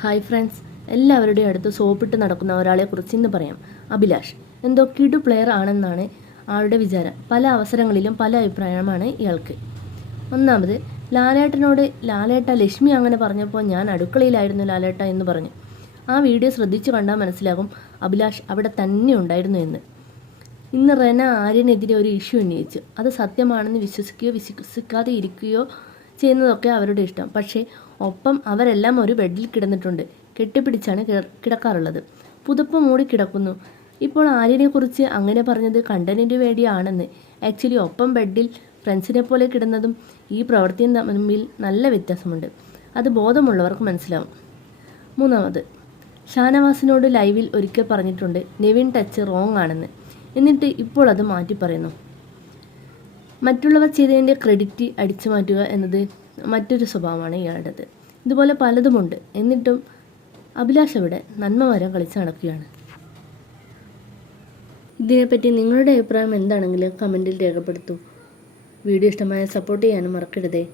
Hi friends, എല്ലാവരുടെയും അടുത്ത് സോപ്പിട്ട് നടക്കുന്ന ഒരാളെക്കുറിച്ച് ഇന്ന് പറയാം. അഭിലാഷ് എന്തോ കിടു പ്ലെയർ ആണെന്നാണ് ആളുടെ വിചാരം. പല അവസരങ്ങളിലും പല അഭിപ്രായമാണ് ഇയാൾക്ക്. ഒന്നാമത്, ലാലേട്ടനോട് ലാലേട്ട ലക്ഷ്മി അങ്ങനെ പറഞ്ഞപ്പോൾ ഞാൻ അടുക്കളയിലായിരുന്നു ലാലേട്ട എന്ന് പറഞ്ഞു. ആ വീഡിയോ ശ്രദ്ധിച്ചു കണ്ടാൽ മനസ്സിലാകും അഭിലാഷ് അവിടെ തന്നെ ഉണ്ടായിരുന്നു എന്ന്. ഇന്ന് റെന ആര്യനെതിരെ ഒരു ഇഷ്യൂ ഉന്നയിച്ചു. അത് സത്യമാണെന്ന് വിശ്വസിക്കുകയോ വിശ്വസിക്കാതെ ഇരിക്കുകയോ ചെയ്യുന്നതൊക്കെ അവരുടെ ഇഷ്ടം. പക്ഷേ ഒപ്പം അവരെല്ലാം ഒരു ബെഡിൽ കിടന്നിട്ടുണ്ട്. കെട്ടിപ്പിടിച്ചാണ് കിടക്കാറുള്ളത്. പുതപ്പ് മൂടി കിടക്കുന്നു. ഇപ്പോൾ ആര്യനെക്കുറിച്ച് അങ്ങനെ പറഞ്ഞത് കണ്ടന്റിന് വേണ്ടിയാണെന്ന്. ആക്ച്വലി ഒപ്പം ബെഡിൽ ഫ്രണ്ട്സിനെ പോലെ കിടന്നതും ഈ പ്രവൃത്തിയും തമ്മിൽ നല്ല വ്യത്യാസമുണ്ട്. അത് ബോധമുള്ളവർക്ക് മനസ്സിലാവും. മൂന്നാമത്, ഷാനവാസിനോട് ലൈവിൽ ഒരിക്കൽ പറഞ്ഞിട്ടുണ്ട് നെവിൻ ടച്ച് റോങ് ആണെന്ന്. എന്നിട്ട് ഇപ്പോൾ അത് മാറ്റി പറയുന്നു. മറ്റുള്ളവർ ചെയ്തതിൻ്റെ ക്രെഡിറ്റ് അടിച്ചു മാറ്റുക എന്നത് മറ്റൊരു സ്വഭാവമാണ് ഇയാളുടേത്. ഇതുപോലെ പലതുമുണ്ട്. എന്നിട്ടും അഭിലാഷ് അവിടെ നന്മമരം കളിച്ച് നടക്കുകയാണ്. ഇതിനെപ്പറ്റി നിങ്ങളുടെ അഭിപ്രായം എന്താണെങ്കിലും കമൻറ്റിൽ രേഖപ്പെടുത്തൂ. വീഡിയോ ഇഷ്ടമായ സപ്പോർട്ട് ചെയ്യാനും മറക്കരുതേ.